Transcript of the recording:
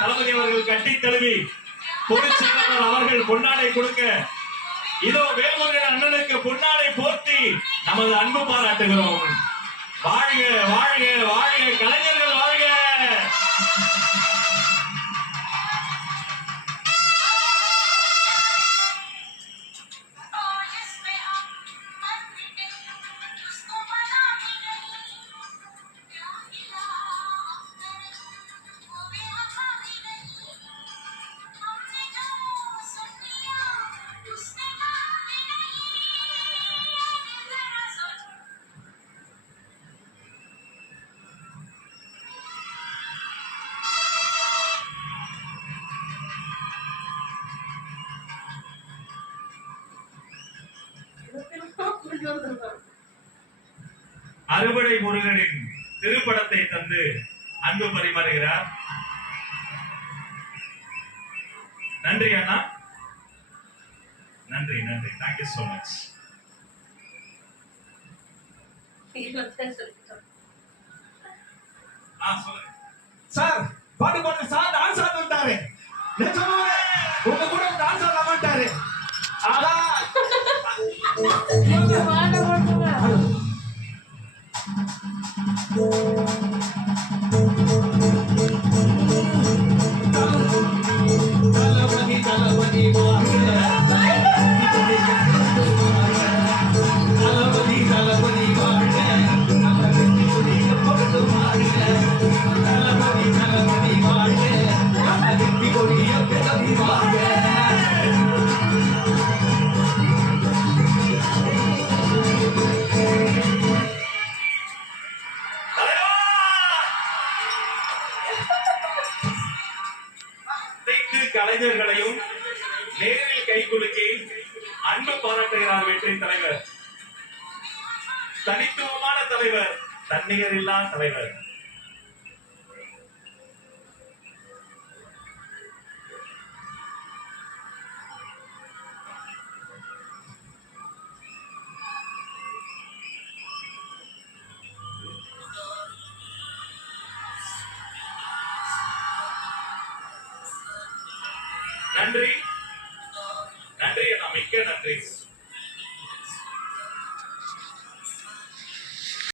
தளபதி அவர்கள் கட்டி தழுவி பொதுச் செயலாளர் அவர்கள் பொன்னாடை கொடுக்க இதோ வேல்முருகன் அண்ணனுக்கு பொன்னாடை போர்த்தி நமது அன்பு பாராட்டுகிறோம். வாழ்க வாழ்க வாழ்க கலைஞர்கள் வாழ்க. அறுபடை முருகனின் திருப்படத்தை தந்து அன்பு பரிமாறுகிறார். நன்றி அண்ணா, நன்றி நன்றி. Thank you so much. சார் பாட்டு பாட்டு சார் டான்ஸ் ஆட வந்துட்டாரு. நிஜமாவே உங்க கூட டான்ஸ் ஆட மாட்டாரு. ஆனா பாட்டு போடுங்க. தலபதி தலபதி வாழ்க. தலபதி தலபதி வாழ்க. தலபதி தலபதி வாழ்க. வெற்றி கொடிய பிறவி வாழ்க. கலைஞர்களையும் நேரில் கைகுலுக்கி அன்பு பாராட்டுகிறார் வெற்றி தலைவர். தனித்துவமான தலைவர், தன்னிகர் இல்லா தலைவர். நன்றி நன்றி அண்ணா, மிக்க நன்றி.